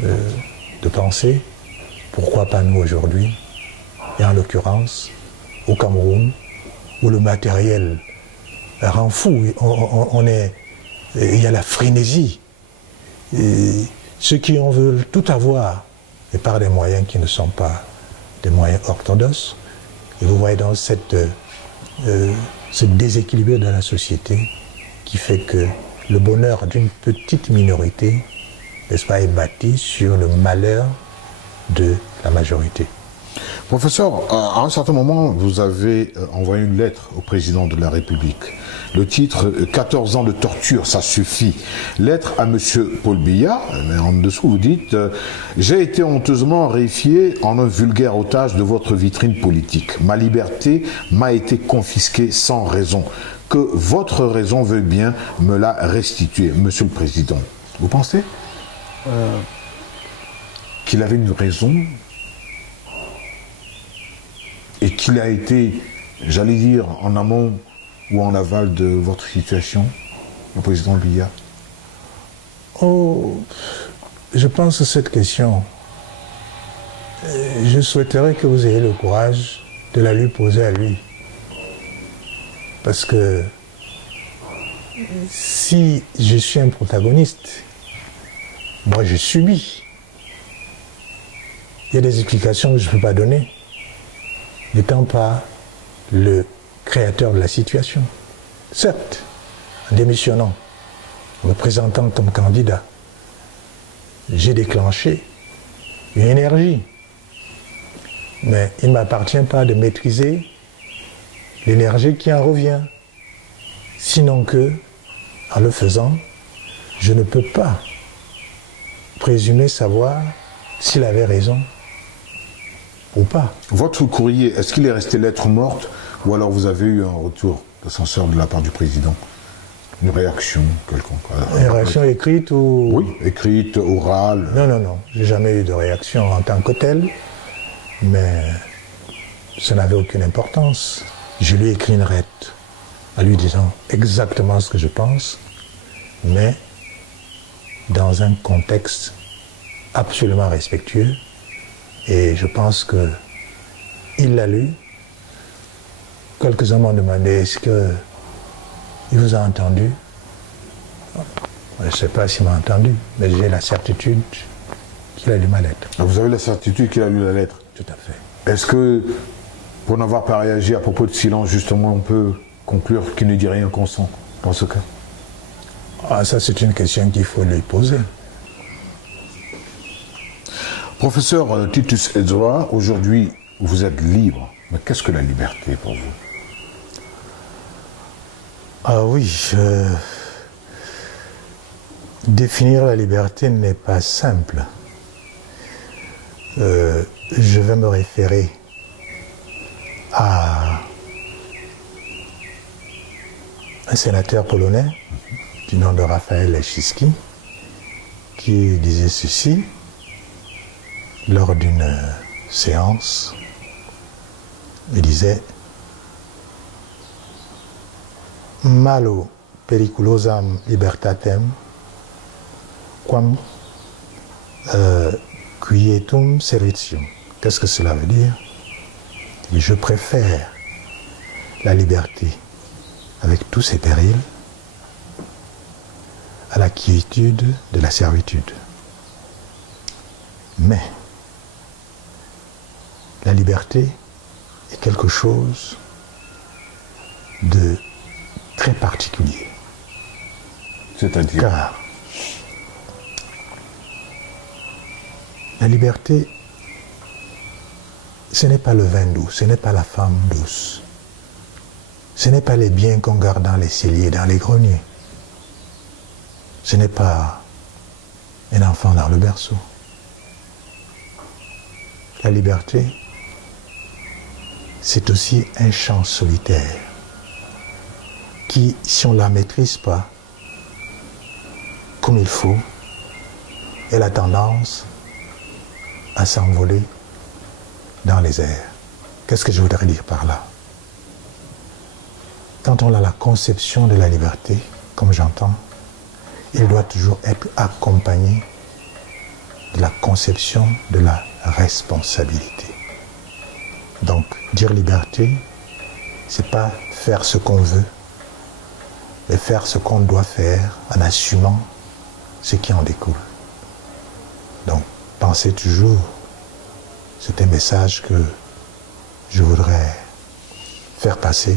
de pensée, pourquoi pas nous aujourd'hui? Et en l'occurrence, au Cameroun, où le matériel rend fou, il y a la frénésie. Et ceux qui en veulent tout avoir, et par des moyens qui ne sont pas des moyens orthodoxes, et vous voyez dans ce déséquilibre de la société qui fait que le bonheur d'une petite minorité, n'est-ce pas, est bâti sur le malheur de la majorité. Professeur, à un certain moment, vous avez envoyé une lettre au président de la République. Le titre « 14 ans de torture, ça suffit ». Lettre à M. Paul Biya, mais en dessous vous dites « J'ai été honteusement réifié en un vulgaire otage de votre vitrine politique. Ma liberté m'a été confisquée sans raison. Que votre raison veuille bien me la restituer, Monsieur le Président. » Vous pensez qu'il avait une raison et qu'il a été, j'allais dire, en amont ou en aval de votre situation, le président Biya? Oh, je pense que cette question, je souhaiterais que vous ayez le courage de la lui poser à lui. Parce que si je suis un protagoniste, moi je subis. Il y a des explications que je ne peux pas donner, n'étant pas le créateur de la situation. Certes, en démissionnant, en me présentant comme candidat, j'ai déclenché une énergie. Mais il ne m'appartient pas de maîtriser l'énergie qui en revient. Sinon que, en le faisant, je ne peux pas présumer savoir s'il avait raison ou pas. Votre courrier, est-ce qu'il est resté lettre morte ou alors vous avez eu un retour d'ascenseur de la part du président? Une réaction quelconque? Une réaction écrite ou... Oui, écrite, orale. Non. J'ai jamais eu de réaction en tant que telle, mais ça n'avait aucune importance. Je lui ai écrit une lettre en lui disant exactement ce que je pense, mais dans un contexte absolument respectueux. Et je pense qu'il l'a lu. Quelques-uns m'ont demandé, est-ce qu'il vous a entendu? Je ne sais pas s'il m'a entendu, mais j'ai la certitude qu'il a lu ma lettre. Vous avez la certitude qu'il a lu la lettre? Tout à fait. Est-ce que, pour n'avoir pas réagi à propos de silence, justement, on peut conclure qu'il ne dit rien consent dans ce cas? Ça, c'est une question qu'il faut lui poser. Professeur Titus Edzora, aujourd'hui, vous êtes libre. Mais qu'est-ce que la liberté pour vous? Ah oui, définir la liberté n'est pas simple. Je vais me référer à un sénateur polonais du nom de Raphaël Leszczyński qui disait ceci lors d'une séance. Il disait Malo periculosam libertatem quam quietum servitium. Qu'est-ce que cela veut dire? Et je préfère la liberté avec tous ses périls à la quiétude de la servitude. Mais la liberté est quelque chose de très particulier. C'est-à-dire? Car la liberté, ce n'est pas le vin doux, ce n'est pas la femme douce. Ce n'est pas les biens qu'on garde dans les celliers, dans les greniers. Ce n'est pas un enfant dans le berceau. La liberté, c'est aussi un chant solitaire qui, si on ne la maîtrise pas comme il faut, elle a tendance à s'envoler dans les airs. Qu'est-ce que je voudrais dire par là? Quand on a la conception de la liberté, comme j'entends, il doit toujours être accompagné de la conception de la responsabilité. Donc, dire liberté, c'est pas faire ce qu'on veut, mais faire ce qu'on doit faire en assumant ce qui en découle. Donc, pensez toujours, c'est un message que je voudrais faire passer.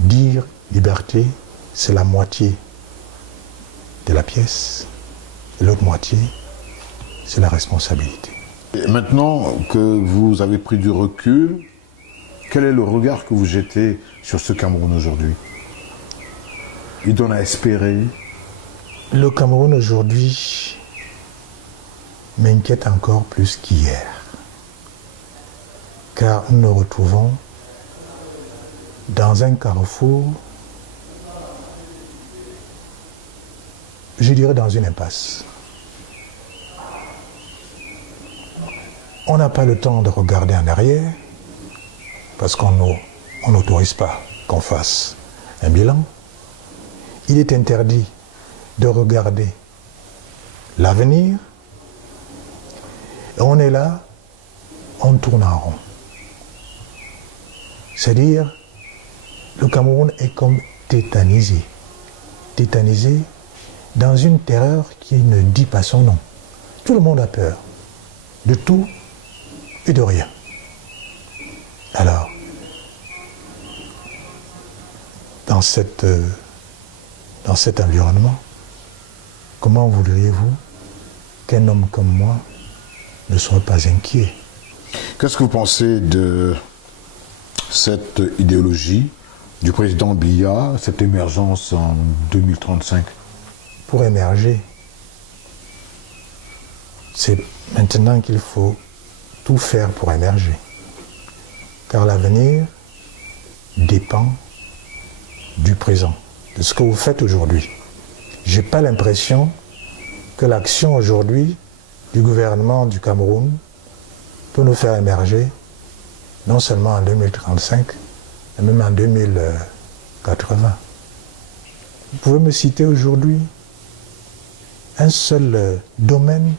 Dire liberté, c'est la moitié de la pièce, et l'autre moitié, c'est la responsabilité. Et maintenant que vous avez pris du recul, quel est le regard que vous jetez sur ce Cameroun aujourd'hui? Il donne à espérer? Le Cameroun aujourd'hui m'inquiète encore plus qu'hier, car nous nous retrouvons dans un carrefour, je dirais dans une impasse. On n'a pas le temps de regarder en arrière, parce qu'on n'autorise pas qu'on fasse un bilan. Il est interdit de regarder l'avenir. Et on est là, on tourne en rond. C'est-à-dire, le Cameroun est comme tétanisé. Tétanisé dans une terreur qui ne dit pas son nom. Tout le monde a peur de tout et de rien. Alors, dans cet environnement, comment voudriez-vous qu'un homme comme moi ne soit pas inquiet? Qu'est-ce que vous pensez de cette idéologie du président Biya, cette émergence en 2035? Pour émerger, c'est maintenant qu'il faut tout faire pour émerger. Car l'avenir dépend du présent, de ce que vous faites aujourd'hui. Je n'ai pas l'impression que l'action aujourd'hui du gouvernement du Cameroun peut nous faire émerger, non seulement en 2035, mais même en 2080. Vous pouvez me citer aujourd'hui un seul domaine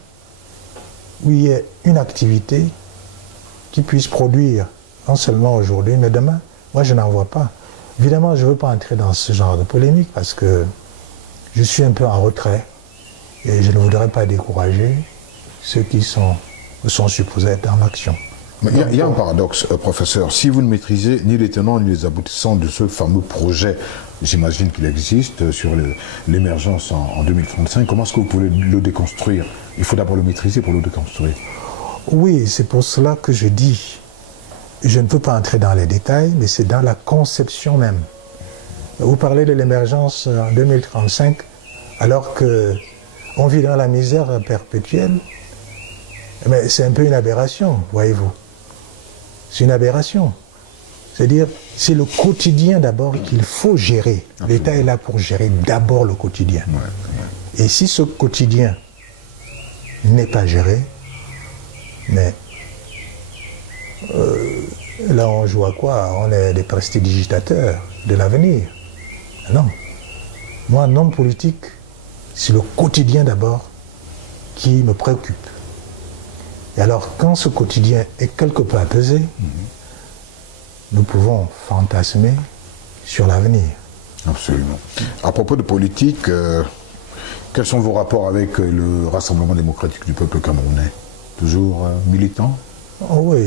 où il y a une activité qui puisse produire, non seulement aujourd'hui, mais demain? Moi, je n'en vois pas. Évidemment, je ne veux pas entrer dans ce genre de polémique parce que je suis un peu en retrait et je ne voudrais pas décourager ceux qui sont supposés être dans l'action. Mais il y a un paradoxe, professeur. Si vous ne maîtrisez ni les tenants ni les aboutissants de ce fameux projet, j'imagine qu'il existe, sur l'émergence en 2035, comment est-ce que vous pouvez le déconstruire? Il faut d'abord le maîtriser pour le déconstruire. Oui, c'est pour cela que je dis, je ne peux pas entrer dans les détails, mais c'est dans la conception même. Vous parlez de l'émergence en 2035, alors qu'on vit dans la misère perpétuelle. Mais c'est un peu une aberration, voyez-vous. C'est une aberration. C'est-à-dire, c'est le quotidien d'abord qu'il faut gérer. L'État est là pour gérer d'abord le quotidien. Et si ce quotidien n'est pas géré, mais là on joue à quoi? On est des prestidigitateurs de l'avenir. Non. Moi, un homme politique, c'est le quotidien d'abord qui me préoccupe. Et alors, quand ce quotidien est quelque peu apaisé, nous pouvons fantasmer sur l'avenir. Absolument. À propos de politique, quels sont vos rapports avec le Rassemblement démocratique du peuple camerounais? Toujours militant? Oh oui,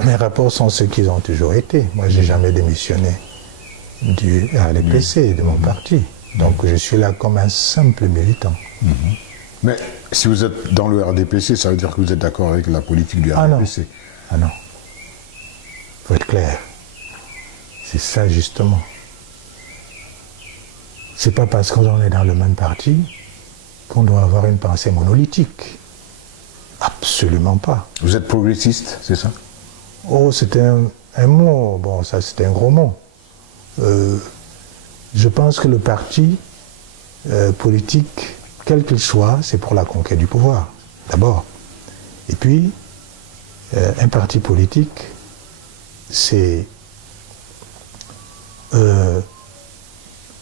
mes rapports sont ceux qu'ils ont toujours été. Moi, je n'ai jamais démissionné du RDPC, de mon parti. Donc, je suis là comme un simple militant. Mais si vous êtes dans le RDPC, ça veut dire que vous êtes d'accord avec la politique du RDPC? Ah non. Il faut être clair. C'est ça, justement. C'est pas parce qu'on est dans le même parti qu'on doit avoir une pensée monolithique. Absolument pas. Vous êtes progressiste, c'est ça? Oh, c'était un mot. Bon, ça, c'était un gros mot. Je pense que le parti politique, quel qu'il soit, c'est pour la conquête du pouvoir, d'abord. Et puis, un parti politique, c'est,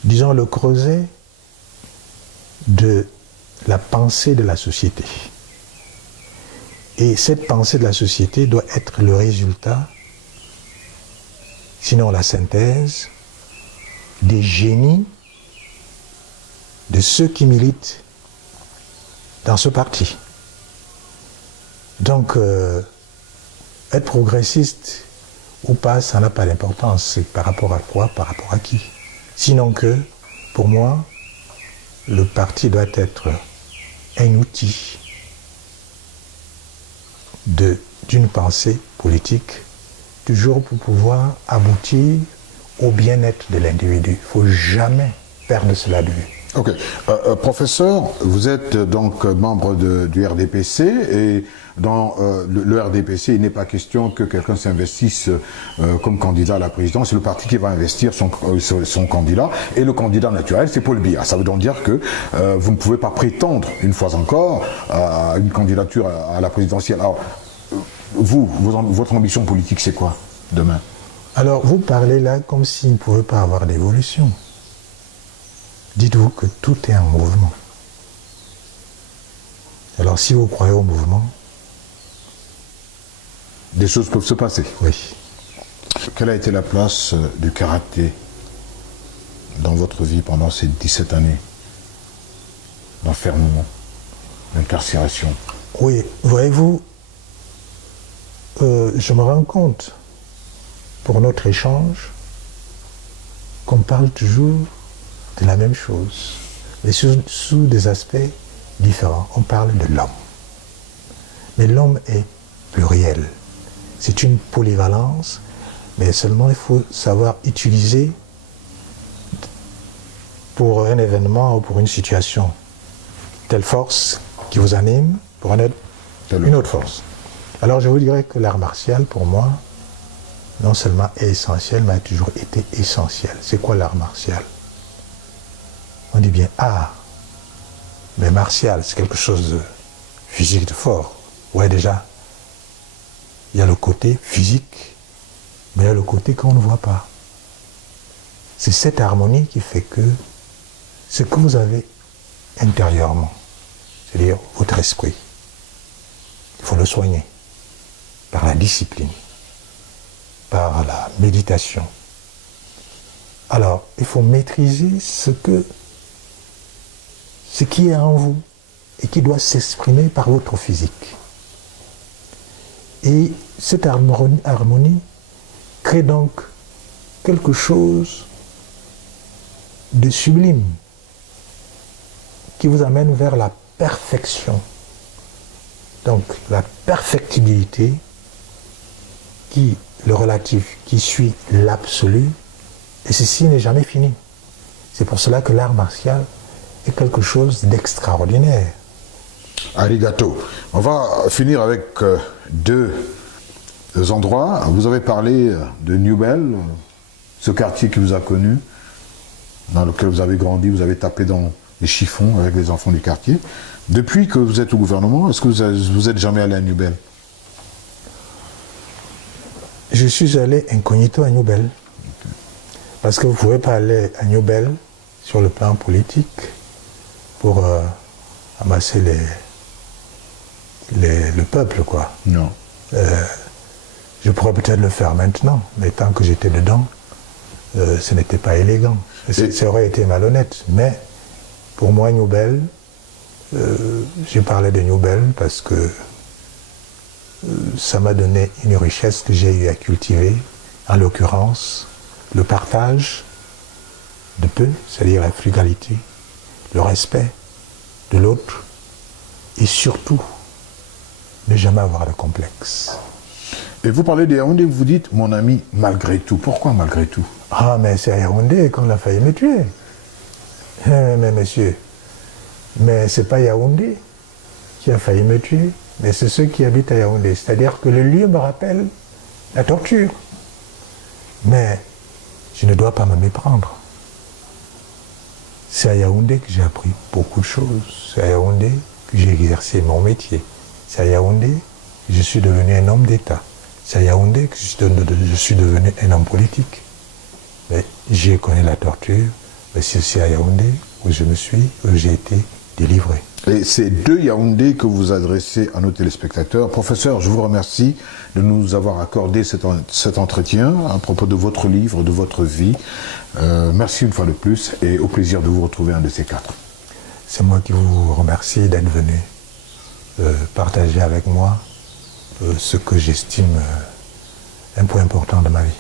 disons, le creuset de la pensée de la société. Et cette pensée de la société doit être le résultat, sinon la synthèse, des génies de ceux qui militent dans ce parti. Donc, être progressiste ou pas, ça n'a pas d'importance. C'est par rapport à quoi, par rapport à qui. Sinon que, pour moi, le parti doit être un outil d'une pensée politique, toujours pour pouvoir aboutir au bien-être de l'individu. Il ne faut jamais perdre cela de vue. Ok. Professeur, vous êtes donc membre du RDPC et dans le RDPC, il n'est pas question que quelqu'un s'investisse comme candidat à la présidence. C'est le parti qui va investir son candidat et le candidat naturel, c'est Paul Biya. Ça veut donc dire que vous ne pouvez pas prétendre, une fois encore, à une candidature à la présidentielle. Alors, votre ambition politique, c'est quoi demain? Alors, vous parlez là comme s'il ne pouvait pas avoir d'évolution. Dites-vous que tout est en mouvement. Alors, si vous croyez au mouvement, des choses peuvent se passer. Oui. Quelle a été la place du karaté dans votre vie pendant ces 17 années d'enfermement, d'incarcération? Oui, voyez-vous, je me rends compte, pour notre échange, qu'on parle toujours de la même chose, mais sous des aspects différents. On parle de l'homme. Mais l'homme est pluriel. C'est une polyvalence, mais seulement il faut savoir utiliser pour un événement ou pour une situation telle force qui vous anime pour en être une autre force. Alors je vous dirais que l'art martial, pour moi, non seulement est essentiel, mais a toujours été essentiel. C'est quoi l'art martial? On dit bien art, mais martial, c'est quelque chose de physique, de fort. Ouais, déjà, il y a le côté physique, mais il y a le côté qu'on ne voit pas. C'est cette harmonie qui fait que ce que vous avez intérieurement, c'est-à-dire votre esprit, il faut le soigner par la discipline, par la méditation. Alors, il faut maîtriser ce qui est en vous et qui doit s'exprimer par votre physique. Et cette harmonie crée donc quelque chose de sublime qui vous amène vers la perfection. Donc la perfectibilité le relatif qui suit l'absolu Et ceci n'est jamais fini. C'est pour cela que l'art martial est quelque chose d'extraordinaire. Arigato. On va finir avec deux endroits. Vous avez parlé de Newbel, ce quartier qui vous a connu, dans lequel vous avez grandi, vous avez tapé dans les chiffons avec les enfants du quartier. Depuis que vous êtes au gouvernement, est-ce que vous êtes jamais allé à Newbel? Je suis allé incognito à Newbel. Parce que vous ne pouvez pas aller à Newbel sur le plan politique pour amasser le peuple, quoi. Non. Je pourrais peut-être le faire maintenant, mais tant que j'étais dedans, ce n'était pas élégant. Ça aurait été malhonnête. Mais pour moi, Newbel, j'ai parlé de Newbel parce que ça m'a donné une richesse que j'ai eu à cultiver, en l'occurrence le partage de peu, c'est-à-dire la frugalité, le respect de l'autre et surtout ne jamais avoir de complexe. Et vous parlez de Yaoundé, vous dites mon ami malgré tout. Pourquoi malgré tout? Ah, mais c'est à Yaoundé qu'on a failli me tuer. Mais monsieur, mais c'est pas Yaoundé qui a failli me tuer, mais c'est ceux qui habitent à Yaoundé. C'est-à-dire que le lieu me rappelle la torture. Mais je ne dois pas me méprendre. C'est à Yaoundé que j'ai appris beaucoup de choses. C'est à Yaoundé que j'ai exercé mon métier. C'est à Yaoundé que je suis devenu un homme d'État. C'est à Yaoundé que je suis devenu un homme politique. Mais j'ai connu la torture, mais c'est aussi à Yaoundé où j'ai été délivré. Et c'est de Yaoundé que vous adressez à nos téléspectateurs. Professeur, je vous remercie de nous avoir accordé cet entretien à propos de votre livre, de votre vie. Merci une fois de plus et au plaisir de vous retrouver un de ces quatre. C'est moi qui vous remercie d'être venu partager avec moi ce que j'estime un point important de ma vie.